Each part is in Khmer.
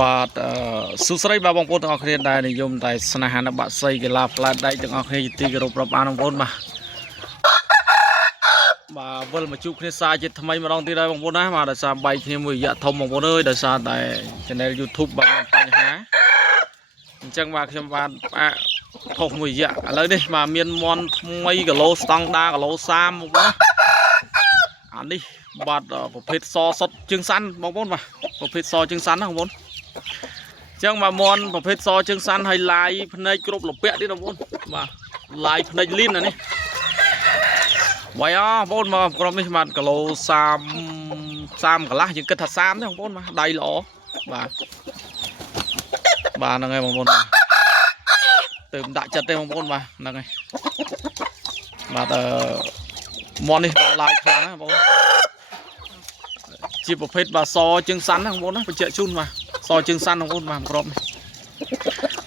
បាទសុស្រីបាទបងប្អូនទាំងអស់គ្នាដែលនិយមតែស្នេហានៅបាក់សីកីឡាផ្លែដៃទាំងអស់គ្នាជាទីគោរពរាប់អានបងប្អូនបាទវិលមកជួបគ្នាសារជាថ្មីម្ដងទៀតហើយបងប្អូនណាបាទដោយសារបែកគ្នាមួយរយៈធំបងប្អូនអើយដោយសារតែ Channel YouTube បាទមានបញ្ហាអញ្ចឹងបាទខ្ញុំបានផ្អាកផុសមួយរយៈឥឡូវនេះបាទមានមន់ថ្មីគីឡូស្តង់ដាគីឡូ30បងប្អូនអានេះបាទប្រភេទសសុតជើងសាន់បងប្អូនបាទប្រភេទសជើងសាន់ណាបងប្អូនចឹងបាទមន់ប្រភេទសជើងសាន់ហើយឡាយភ្នែកគ្រប់លពាក់ទៀតបងប្អូនបាទឡាយភ្នែកលៀនអានេះវាយបងប្អូនមកក្រុមនេះបាទគីឡូ30កន្លះយើងគិតថា30ទេបងប្អូនបាទដៃល្អបាទហ្នឹងហើយបងប្អូនទៅដាក់ចិត្តទេបងប្អូនបាទហ្នឹងហើយបាទមន់នេះឡាយខ្លាំងណាបងប្អូនជាប្រភេទបាទសជើងសាន់ណាបងប្អូនណាបញ្ជាក់ជូនបាទសជើងសាន់បងប្អូនបាទក្រុមនេះ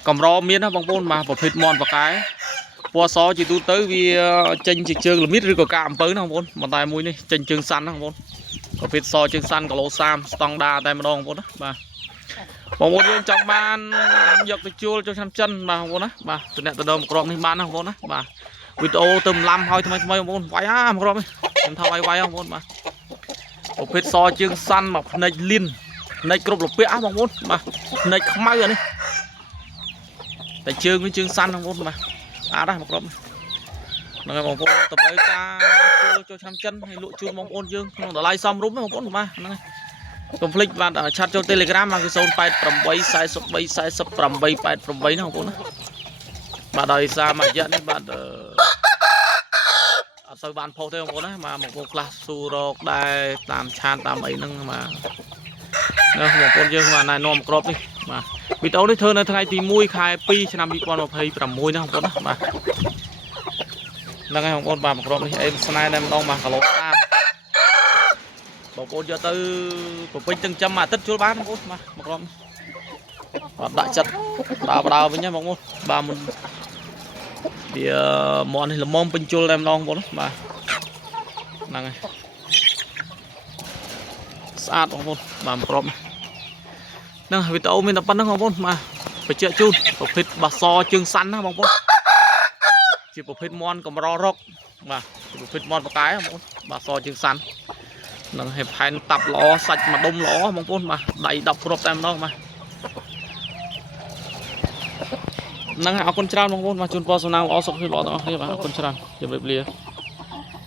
កម្រមានណាបងប្អូនបាទប្រភេទមន់បកែពណ៌សជាទូទៅវាចេញជាជើងល្មៀតឬក៏កាអំពៅណាបងប្អូនប៉ុន្តែមួយនេះចេញជើងសាន់ណាបងប្អូនប្រភេទសជើងសាន់គីឡូ30ស្តង់ដាតែម្ដងបងប្អូនណាបាទបងប្អូនយើងចង់បានយកទៅជួលចូលឆ្នាំចិនបាទបងប្អូនណាបាទតំណតំក្រមនេះបានណាបងប្អូនណាបាទវីដេអូទៅម្លំហើយថ្មីបងប្អូនវាយក្រមនេះខ្ញុំថាវាយបងប្អូនបាទប្រភេទសជើងសាន់មកភ្នែកលៀនភ្នែកគ្រប់លពាក់បងប្អូនបាទភ្នែកខ្មៅអានេះតែជើងវាជើងសាន់បងប្អូនបាទអាដែរមកក្រុមហ្នឹងហើយបងប្អូនដើម្បីការចូលឆ្នាំចិនហើយលក់ជូនបងប្អូនយើងក្នុងតម្លៃសមរម្យបងប្អូនបាទហ្នឹងហើយកុំភ្លេចបាទឆាត់ចូល Telegram មកគឺ088 43 48 88ណាបងប្អូនណាបាទដោយសារមួយរយៈនេះបាទអត់សូវបានផុសទេបងប្អូនណាបាទបងប្អូនខ្លះស៊ូរកដែរតាមឆាតតាមអីហ្នឹងបាទណាបងប្អូនយើងបាទណែនាំក្របនេះបាទវីដេអូនេះធ្វើនៅថ្ងៃទី1ខែ2ឆ្នាំ2026ណាបងប្អូនណាបាទហ្នឹងហើយបងប្អូនបាទក្របនេះអេមស្នែតែម្ដងបាទគីឡូ30បងប្អូនយកទៅប្រពេញទឹកចំមួយអាទិត្យជួលបានបងប្អូនបាទក្របបាទដាក់ចិត្តដើរវិញណាបងប្អូនបាទមុនវាមន់នេះល្មមពេញជុលតែម្ដងបងប្អូនបាទហ្នឹងហើយស្អាតបងប្អូនបាទក្របហ្នឹងវីដេអូមានតែប៉ុណ្្នឹងបងប្អូនបាទបញ្ជាក់ជូនប្រភេទបាសជើងសាន់ណាបងប្អូនជាប្រភេទមន់កម្ររកបាទជាប្រភេទមន់បកាយបងប្អូនបាសជើងសាន់នឹងឲ្យផែនតាប់ល្អសាច់មួយដុំល្អបងប្អូនបាទដៃ10គ្រាប់តែម្ដងបាទហ្នឹងហើយអរគុណច្រើនបងប្អូនបាទជូនពរសំណាងល្អសុខភាពល្អទាំងអស់គ្នាបាទអរគុណច្រើនជម្រាបលា